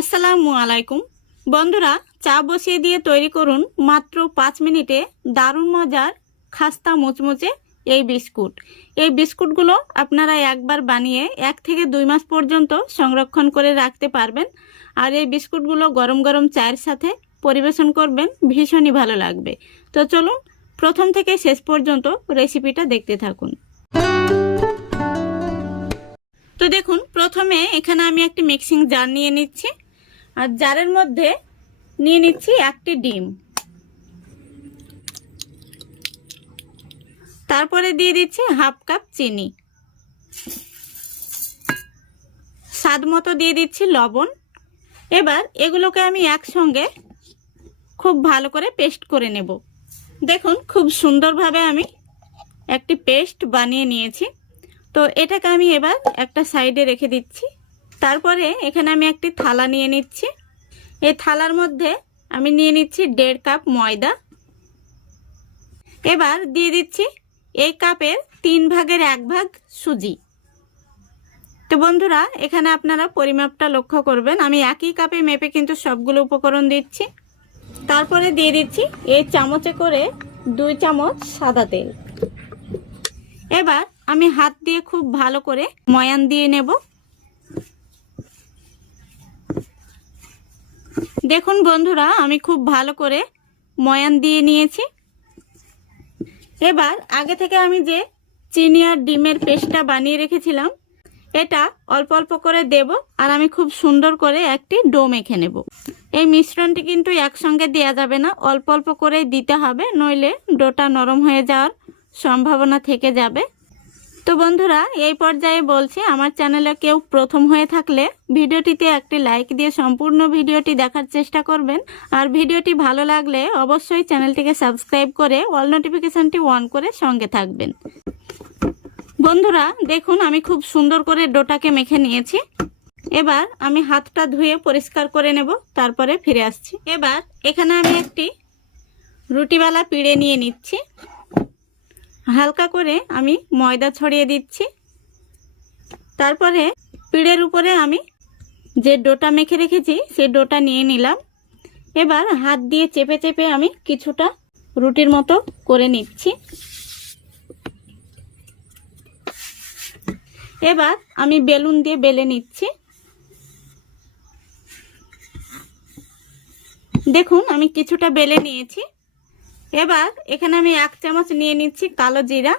আসসালামু আলাইকুম বন্ধুরা, চা বসিয়ে দিয়ে তৈরি করুন মাত্র 5 মিনিটে দারুণ মজার খাস্তা মুচমুচে এই বিস্কুট। এই বিস্কুটগুলো আপনারা একবার বানিয়ে 1 থেকে 2 মাস পর্যন্ত সংরক্ষণ করে রাখতে পারবেন। আর এই বিস্কুটগুলো গরম গরম চায়ের সাথে পরিবেশন করবেন, ভীষণই ভালো লাগবে। তো চলুন প্রথম থেকে শেষ পর্যন্ত রেসিপিটা দেখতে থাকুন। তো দেখুন, প্রথমে এখানে আমি একটি মিক্সিং জার নিয়ে নিচ্ছি, আর জারের মধ্যে নিয়ে নিচ্ছি একটি ডিম। তারপরে দিয়ে দিচ্ছি হাফ কাপ চিনি, স্বাদ মতো দিয়ে দিচ্ছি লবণ। এবার এগুলোকে আমি একসঙ্গে খুব ভালো করে পেস্ট করে নেব। দেখুন, খুব সুন্দরভাবে আমি একটি পেস্ট বানিয়ে নিয়েছি। তো এটাকে আমি এবার একটা সাইডে রেখে দিচ্ছি। তারপরে এখানে আমি একটি থালা নিয়ে নিচ্ছি। এই থালার মধ্যে আমি নিয়ে নিচ্ছি 1.5 কাপ ময়দা। এবার দিয়ে দিচ্ছি এই কাপের 3 ভাগের 1 ভাগ সুজি। তো বন্ধুরা, এখানে আপনারা পরিমাপটা লক্ষ্য করবেন, আমি একই কাপে মেপে কিন্তু সবগুলো উপকরণ দিচ্ছি। তারপরে দিয়ে দিচ্ছি এই চামচে করে 2 চামচ সাদা তেল। এবার আমি হাত দিয়ে খুব ভালো করে ময়ান দিয়ে নেব। দেখুন বন্ধুরা, আমি খুব ভালো করে ময়ান দিয়ে নিয়েছি। এবার আগে থেকে আমি যে চিনি আর ডিমের পেস্টটা বানিয়ে রেখেছিলাম, এটা অল্প অল্প করে দেব, আর আমি খুব সুন্দর করে একটি ডো মেখে নেব। এই মিশ্রণটি কিন্তু একসঙ্গে দেওয়া যাবে না, অল্প অল্প করেই দিতে হবে, নইলে ডোটা নরম হয়ে যাওয়ার সম্ভাবনা থেকে যাবে। তো বন্ধুরা, এই পর্যায়ে বলছি, আমার চ্যানেলে কেউ প্রথম হয়ে থাকলে ভিডিওটিতে একটি লাইক দিয়ে সম্পূর্ণ ভিডিওটি দেখার চেষ্টা করবেন। আর ভিডিওটি ভালো লাগলে অবশ্যই চ্যানেলটিকে সাবস্ক্রাইব করে অল নোটিফিকেশনটি অন করে সঙ্গে থাকবেন। বন্ধুরা দেখুন, আমি খুব সুন্দর করে ডোটাকে মেখে নিয়েছি। এবার আমি হাতটা ধুয়ে পরিষ্কার করে নেব, তারপরে ফিরে আসছি। এবার এখানে আমি একটি রুটিওয়ালা পিড়ে নিয়ে নিচ্ছি। হালকা করে আমি ময়দা ছড়িয়ে দিচ্ছি। তারপরে পিড়ের উপরে আমি যে ডোটা মেখে রেখেছি সেই ডোটা নিয়ে নিলাম। এবার হাত দিয়ে চেপে চেপে আমি কিছুটা রুটির মতো করে নিচ্ছি। এবার আমি বেলুন দিয়ে বেলে নিচ্ছি। দেখুন, আমি কিছুটা বেলে নিয়েছি। এবার এখানে আমি 1 চামচ নিয়ে নিচ্ছি কালো জিরা।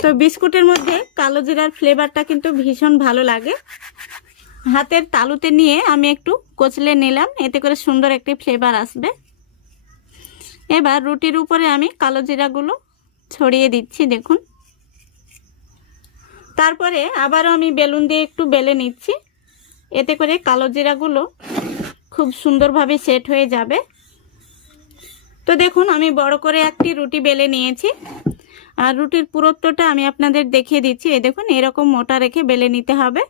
তো বিস্কুটের মধ্যে কালো জিরার ফ্লেভারটা কিন্তু ভীষণ ভালো লাগে। হাতের তালুতে নিয়ে আমি একটু কচলে নিলাম, এতে করে সুন্দর একটি ফ্লেভার আসবে। এবার রুটির উপরে আমি কালো জিরাগুলো ছড়িয়ে দিচ্ছি, দেখুন। তারপরে আবারও আমি বেলুন দিয়ে একটু বেলে নিচ্ছি, এতে করে কালো জিরাগুলো খুব সুন্দরভাবে সেট হয়ে যাবে। তো দেখুন, আমি বড় করে একটি রুটি বেলে নিয়েছি, আর রুটির পুরুত্বটা আমি আপনাদের দেখিয়ে দিচ্ছি। এই দেখুন, এরকম মোটা রেখে বেলে নিতে হবে।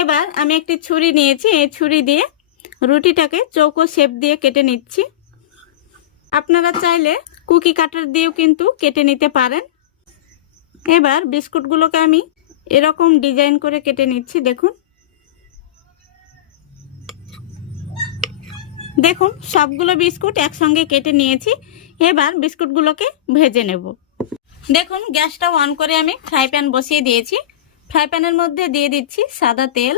এবার আমি একটি ছুরি নিয়েছি, এই ছুরি দিয়ে রুটিটাকে চৌকো শেপ দিয়ে কেটে নিচ্ছি। আপনারা চাইলে কুকি কাটার দিয়েও কিন্তু কেটে নিতে পারেন। এবার বিস্কুটগুলোকে আমি এরকম ডিজাইন করে কেটে নিচ্ছি। দেখুন দেখুন সবগুলো বিস্কুট একসঙ্গে কেটে নিয়েছি। এবার বিস্কুটগুলোকে ভেজে নেব। দেখুন, গ্যাসটা অন করে আমি ফ্রাই প্যান বসিয়ে দিয়েছি। ফ্রাই প্যানের মধ্যে দিয়ে দিচ্ছি সাদা তেল।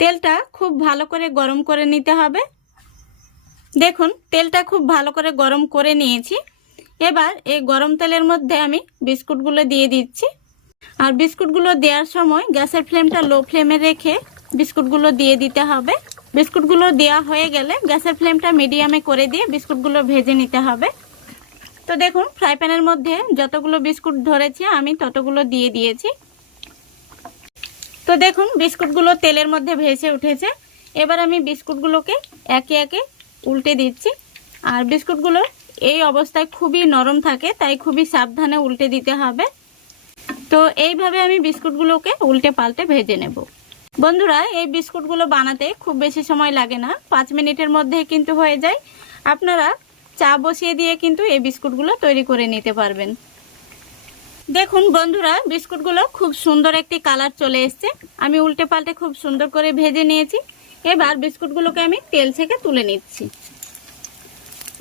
তেলটা খুব ভালো করে গরম করে নিতে হবে। দেখুন, তেলটা খুব ভালো করে গরম করে নিয়েছি। এবার এই গরম তেলের মধ্যে আমি বিস্কুটগুলো দিয়ে দিচ্ছি। আর বিস্কুটগুলো দেওয়ার সময় গ্যাসের ফ্লেমটা লো ফ্লেমে রেখে বিস্কুটগুলো দিয়ে দিতে হবে। বিস্কুটগুলো দেওয়া হয়ে গেলে গ্যাসের ফ্লেমটা মিডিয়ামে করে দিয়ে বিস্কুটগুলো ভেজে নিতে হবে। তো দেখুন, ফ্রাই প্যানের মধ্যে যতগুলো বিস্কুট ধরেছি আমি ততগুলো দিয়ে দিয়েছি। তো দেখুন, বিস্কুটগুলো তেলের মধ্যে ভেসে উঠেছে। এবার আমি বিস্কুটগুলোকে একে একে উল্টে দিচ্ছি। আর বিস্কুটগুলো এই অবস্থায় খুবই নরম থাকে, তাই খুবই সাবধানে উল্টে দিতে হবে। তো এইভাবে আমি বিস্কুটগুলোকে উল্টে পাল্টে ভেজে নেব। বন্ধুরা, এই বিস্কুটগুলো বানাতে খুব বেশি সময় লাগে না, 5 মিনিটের মধ্যে কিন্তু হয়ে যায়। আপনারা চা বসিয়ে দিয়ে কিন্তু এই বিস্কুটগুলো তৈরি করে নিতে পারবেন। দেখুন বন্ধুরা, বিস্কুটগুলো খুব সুন্দর একটি কালার চলে এসছে। আমি উল্টে পাল্টে খুব সুন্দর করে ভেজে নিয়েছি। এবার বিস্কুটগুলোকে আমি তেল থেকে তুলে নিচ্ছি।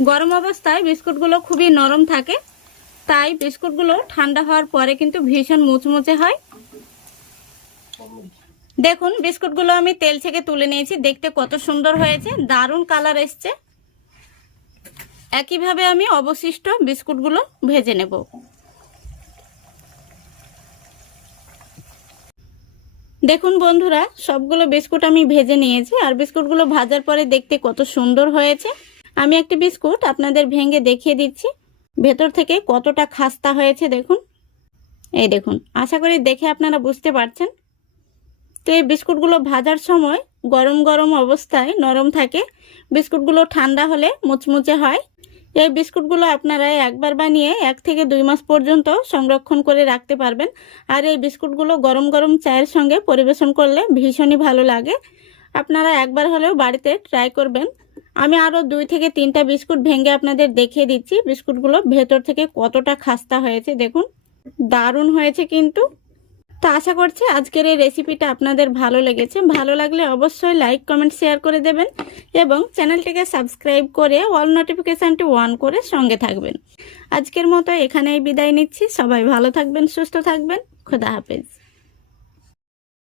গরম অবস্থায় বিস্কুটগুলো খুবই নরম থাকে, তাই বিস্কুটগুলো ঠান্ডা হওয়ার পরে কিন্তু ভীষণ মুচমুচে হয়। দেখুন বিস্কুটগুলো আমি তেল থেকে তুলে নিয়েছি, দেখতে কত সুন্দর হয়েছে, দারুণ কালার এসছে। একইভাবে আমি অবশিষ্ট বিস্কুটগুলো ভেজে নেব। দেখুন বন্ধুরা, সবগুলো বিস্কুট আমি ভেজে নিয়েছি, আর বিস্কুটগুলো ভাজার পরে দেখতে কত সুন্দর হয়েছে। আমি একটি বিস্কুট আপনাদের ভেঙে দেখিয়ে দিচ্ছি, ভেতর থেকে কতটা খাস্তা হয়েছে দেখুন। এই দেখুন, আশা করি দেখে আপনারা বুঝতে পারছেন। তো এই বিস্কুটগুলো ভাজার সময় গরম গরম অবস্থায় নরম থাকে, বিস্কুটগুলো ঠান্ডা হলে মুচমুচে হয়। এই বিস্কুটগুলো আপনারা একবার বানিয়ে 1 থেকে 2 মাস পর্যন্ত সংরক্ষণ করে রাখতে পারবেন। আর এই বিস্কুটগুলো গরম গরম চায়ের সঙ্গে পরিবেশন করলে ভীষণই ভালো লাগে। আপনারা একবার হলেও বাড়িতে ট্রাই করবেন। আমি আরও 2 থেকে 3টা বিস্কুট ভেঙে আপনাদের দেখিয়ে দিচ্ছি বিস্কুটগুলো ভেতর থেকে কতটা খাস্তা হয়েছে। দেখুন, দারুণ হয়েছে কিন্তু। তো আশা করছি আজকের এই রেসিপিটা আপনাদের ভালো লেগেছে। ভালো লাগলে অবশ্যই লাইক, কমেন্ট, শেয়ার করে দেবেন এবং চ্যানেলটিকে সাবস্ক্রাইব করে অল নোটিফিকেশানটি অন করে সঙ্গে থাকবেন। আজকের মতো এখানেই বিদায় নিচ্ছি। সবাই ভালো থাকবেন, সুস্থ থাকবেন। খোদা হাফেজ।